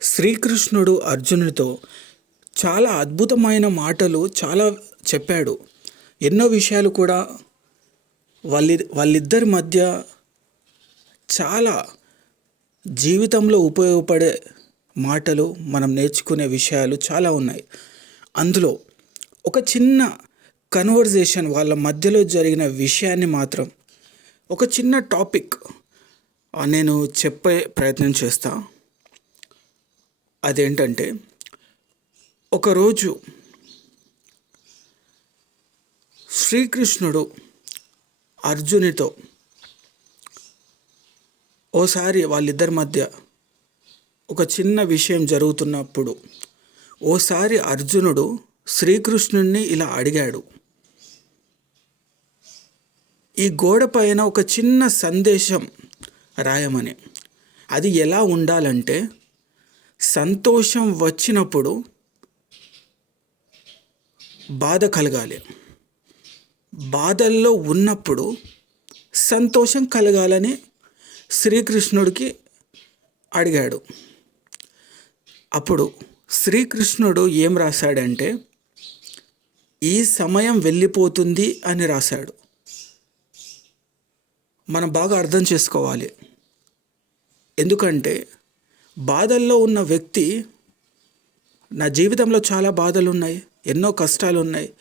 శ్రీకృష్ణుడు అర్జునుడితో చాలా అద్భుతమైన మాటలు చాలా చెప్పాడు. ఎన్నో విషయాలు కూడా వాళ్ళి వాళ్ళిద్దరి మధ్య చాలా జీవితంలో ఉపయోగపడే మాటలు మనం నేర్చుకునే విషయాలు చాలా ఉన్నాయి. అందులో ఒక చిన్న కన్వర్జేషన్ వాళ్ళ మధ్యలో జరిగిన విషయాన్ని మాత్రం ఒక చిన్న టాపిక్ నేను చెప్పే ప్రయత్నం చేస్తాను అదేంటంటే ఒకరోజు శ్రీకృష్ణుడు అర్జునితో ఓసారి వాళ్ళిద్దరి మధ్య ఒక చిన్న విషయం జరుగుతున్నప్పుడు ఓసారి అర్జునుడు శ్రీకృష్ణుణ్ణి ఇలా అడిగాడు. ఈ గోడ పైన ఒక చిన్న సందేశం రాయమని. అది ఎలా ఉండాలంటే సంతోషం వచ్చినప్పుడు బాధ కలగాలి. బాధల్లో ఉన్నప్పుడు సంతోషం కలగాలని శ్రీకృష్ణుడికి అడిగాడు. అప్పుడు శ్రీకృష్ణుడు ఏం రాశాడంటే ఈ సమయం వెళ్ళిపోతుంది అని రాశాడు. మనం బాగా అర్థం చేసుకోవాలి. ఎందుకంటే బాధల్లో ఉన్న వ్యక్తి నా జీవితంలో చాలా బాధలు ఉన్నాయి ఎన్నో కష్టాలు ఉన్నాయి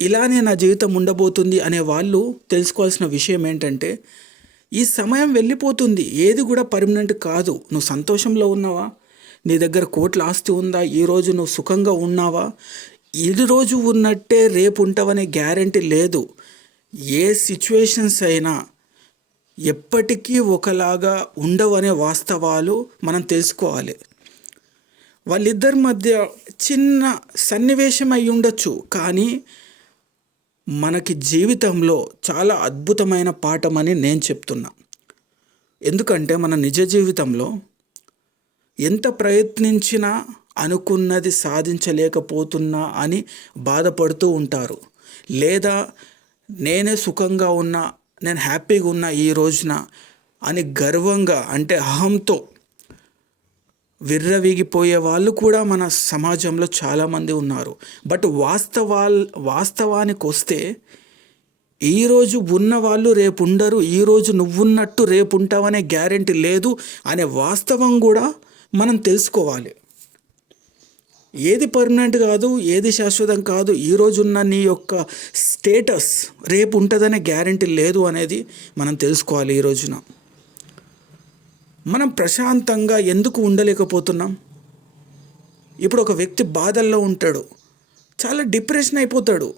ఇలానే నా జీవితం ఉండబోతుంది అనే వాళ్ళు తెలుసుకోవాల్సిన విషయం ఏంటంటే ఈ సమయం వెళ్ళిపోతుంది. ఏది కూడా పర్మనెంట్ కాదు. నువ్వు సంతోషంలో ఉన్నావా? నీ దగ్గర కోట్ల ఆస్తి ఉందా? ఈరోజు నువ్వు సుఖంగా ఉన్నావా? ఇది రోజు ఉన్నట్టే రేపు ఉంటావనే గ్యారంటీ లేదు. ఏ సిచ్యువేషన్స్ అయినా ఎప్పటికీ ఒకలాగా ఉండవనే వాస్తవాలు మనం తెలుసుకోవాలి. వాళ్ళిద్దరి మధ్య చిన్న సన్నివేశం అయి ఉండొచ్చు కానీ మనకి జీవితంలో చాలా అద్భుతమైన పాఠమని నేను చెప్తున్నా. ఎందుకంటే మన నిజ జీవితంలో ఎంత ప్రయత్నించినా అనుకున్నది సాధించలేకపోతున్నా అని బాధపడుతూ ఉంటారు. లేదా నేనే సుఖంగా ఉన్నా నేను హ్యాపీగా ఉన్నా ఈ రోజున అని గర్వంగా అంటే అహంతో విర్రవీగిపోయే వాళ్ళు కూడా మన సమాజంలో చాలామంది ఉన్నారు. బట్ వాస్తవాల్ వాస్తవానికి వస్తే ఈరోజు ఉన్నవాళ్ళు రేపు ఉండరు ఈరోజు నువ్వున్నట్టు రేపు ఉంటావనే గ్యారెంటీ లేదు అనే వాస్తవం కూడా మనం తెలుసుకోవాలి. ఏది పర్మనెంట్ కాదు ఏది శాశ్వతం కాదు ఈరోజు ఉన్న నీ యొక్క స్టేటస్ రేపు ఉంటుందనే గ్యారెంటీ లేదు అనేది మనం తెలుసుకోవాలి ఈ రోజున. మనం ప్రశాంతంగా ఎందుకు ఉండలేకపోతున్నాం? ఇప్పుడు ఒక వ్యక్తి బాధల్లో ఉంటాడు చాలా డిప్రెషన్ అయిపోతాడు.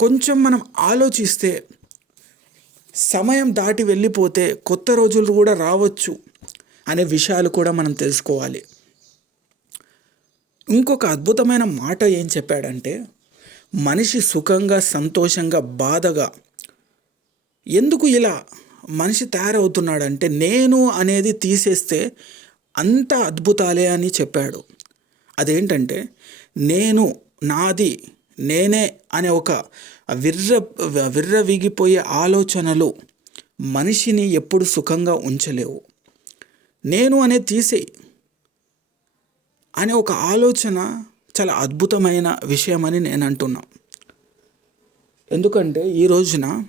కొంచెం మనం ఆలోచిస్తే సమయం దాటి వెళ్ళిపోతే కొత్త రోజులు కూడా రావచ్చు అనే విషయాలు కూడా మనం తెలుసుకోవాలి. ఇంకొక అద్భుతమైన మాట ఏం చెప్పాడంటే మనిషి సుఖంగా సంతోషంగా బాధగా ఎందుకు ఇలా మనిషి తయారవుతున్నాడంటే నేను అనేది తీసేస్తే అంత అద్భుతాలే అని చెప్పాడు. అదేంటంటే నేను నాది నేనే అనే ఒక విర్ర విర్రవీగిపోయే ఆలోచనలు మనిషిని ఎప్పుడు సుఖంగా ఉంచలేవు. నేను అనే తీసేయి. అనే ఒక ఆలోచన చాలా అద్భుతమైన విషయమని నేను అంటున్నా. ఎందుకంటే ఈ రోజున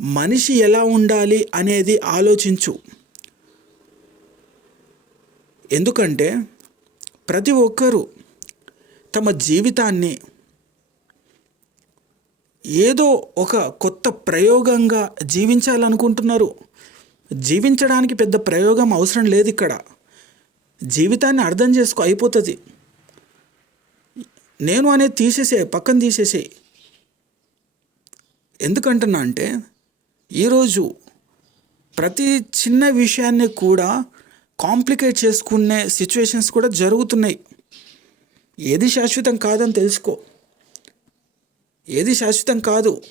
మనిషి ఎలా ఉండాలి అనేది ఆలోచించు. ఎందుకంటే ప్రతి ఒక్కరూ తమ జీవితాన్ని ఏదో ఒక కొత్త ప్రయోగంగా జీవించాలనుకుంటున్నారు. జీవించడానికి పెద్ద ప్రయోగం అవసరం లేదు ఇక్కడ. జీవితాన్ని అర్థం చేసుకో అయిపోతుంది. నేను అనేది తీసేసే పక్కన తీసేసే. ఎందుకంటున్నా అంటే ఈరోజు ప్రతి చిన్న విషయాన్ని కూడా కాంప్లికేట్ చేసుకునే సిచ్యువేషన్స్ కూడా జరుగుతున్నాయి. ఏది శాశ్వతం కాదని తెలుసుకో. ఏది శాశ్వతం కాదు.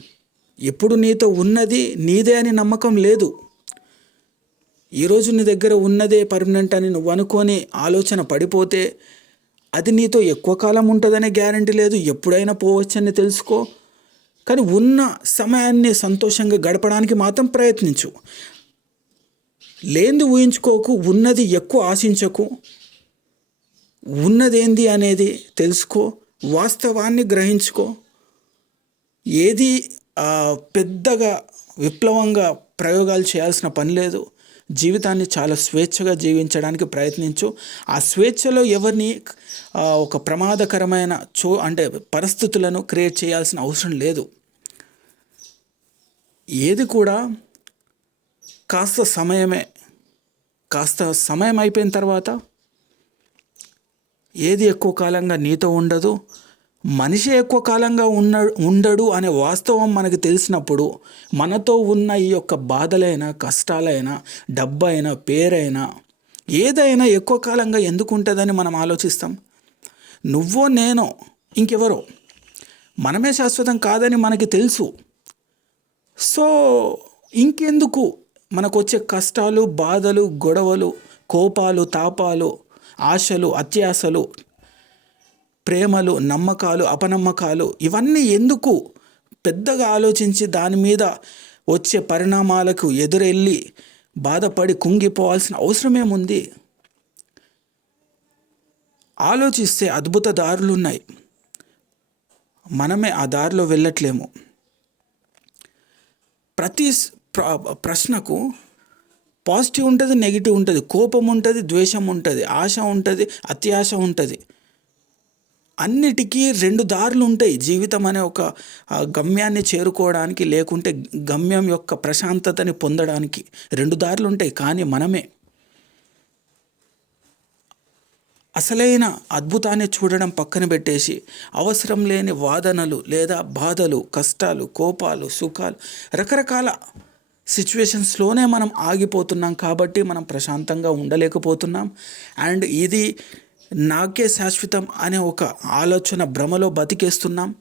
ఎప్పుడు నీతో ఉన్నది నీదే అని నమ్మకం లేదు. ఈరోజు నీ దగ్గర ఉన్నదే పర్మనెంట్ అని నువ్వు అనుకొని ఆలోచన పడిపోతే అది నీతో ఎక్కువ కాలం ఉంటుందనే గ్యారంటీ లేదు. ఎప్పుడైనా పోవచ్చని తెలుసుకో. కానీ ఉన్న సమయాన్ని సంతోషంగా గడపడానికి మాత్రం ప్రయత్నించు. లేనిది ఊహించుకోకు ఉన్నది ఎక్కువ ఆశించకు. ఉన్నదేంది అనేది తెలుసుకో వాస్తవాన్ని గ్రహించుకో. ఏది పెద్దగా విప్లవంగా ప్రయోగాలు చేయాల్సిన పని లేదు. జీవితాన్ని చాలా స్వేచ్ఛగా జీవించడానికి ప్రయత్నించు. ఆ స్వేచ్ఛలో ఎవరిని ఒక ప్రమాదకరమైన చో అంటే పరిస్థితులను క్రియేట్ చేయాల్సిన అవసరం లేదు. ఏది కూడా కాస్త సమయమే కాస్త సమయం అయిపోయిన తర్వాత ఏది ఎక్కువ కాలంగా నీతో ఉండదు మనిషి ఎక్కువ కాలంగా ఉన్న ఉండడు అనే వాస్తవం మనకు తెలిసినప్పుడు మనతో ఉన్న ఈ యొక్క బాధలైనా కష్టాలైనా డబ్బైనా పేరైనా ఏదైనా ఎక్కువ కాలంగా ఎందుకు ఉంటుందని మనం ఆలోచిస్తాం. నువ్వో నేనో ఇంకెవరో మనమే శాశ్వతం కాదని మనకి తెలుసు. సో ఇంకెందుకు మనకు వచ్చే కష్టాలు బాధలు గొడవలు కోపాలు తాపాలు ఆశలు అత్యాశలు ప్రేమలు నమ్మకాలు అపనమ్మకాలు ఇవన్నీ ఎందుకు పెద్దగా ఆలోచించి దాని మీద వచ్చే పరిణామాలకు ఎదురెళ్ళి బాధపడి కుంగిపోవాల్సిన అవసరమేముంది? ఆలోచిస్తే అద్భుత దారులు ఉన్నాయి మనమే ఆ దారిలో వెళ్ళట్లేము. ప్రతి ప్ర- ప్రశ్నకు పాజిటివ్ ఉంటుంది నెగిటివ్ ఉంటుంది కోపం ఉంటుంది ద్వేషం ఉంటుంది ఆశ ఉంటుంది అత్యాశ ఉంటుంది. అన్నిటికీ రెండు దారులు ఉంటాయి. జీవితం అనే ఒక గమ్యాన్ని చేరుకోవడానికి లేకుంటే గమ్యం యొక్క ప్రశాంతతని పొందడానికి రెండు దారులు ఉంటాయి. కానీ మనమే అసలైన అద్భుతాన్ని చూడడం పక్కన పెట్టేసి అవసరం లేని వాదనలు లేదా బాధలు కష్టాలు కోపాలు సుఖాలు రకరకాల సిచ్యువేషన్స్లోనే మనం ఆగిపోతున్నాం. కాబట్టి మనం ప్రశాంతంగా ఉండలేకపోతున్నాం. అండ్ ఇది నాకే శాశ్వతం అనే ఒక ఆలోచన భ్రమలో బతికేస్తున్నాం.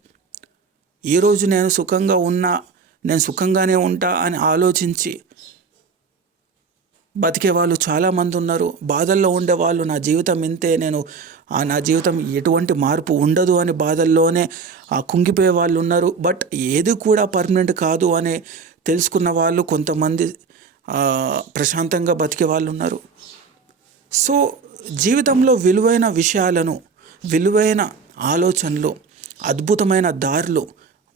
ఈరోజు నేను సుఖంగా ఉన్నా నేను సుఖంగానే ఉంటా అని ఆలోచించి బతికే వాళ్ళు చాలామంది ఉన్నారు. బాధల్లో ఉండేవాళ్ళు నా జీవితం ఇంతే నేను ఆ నా జీవితం ఎటువంటి మార్పు ఉండదు అని బాధల్లోనే ఆ కుంగిపోయే వాళ్ళు ఉన్నారు. బట్ ఏది కూడా పర్మనెంట్ కాదు అని తెలుసుకున్న వాళ్ళు కొంతమంది ప్రశాంతంగా బతికే వాళ్ళు ఉన్నారు. సో జీవితంలో విలువైన విషయాలను విలువైన ఆలోచనలు అద్భుతమైన దారిలో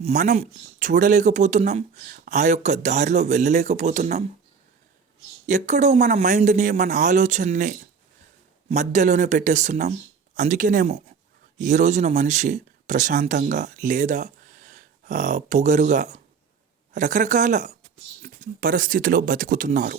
మనం చూడలేకపోతున్నాం ఆ యొక్క దారిలో వెళ్ళలేకపోతున్నాం. ఎక్కడో మన మైండ్ని మన ఆలోచనని మధ్యలోనే పెట్టేస్తున్నాం. అందుకేనేమో ఈ రోజున మనిషి ప్రశాంతంగా లేదా పొగరుగా రకరకాల పరిస్థితిలో బతుకుతున్నారు.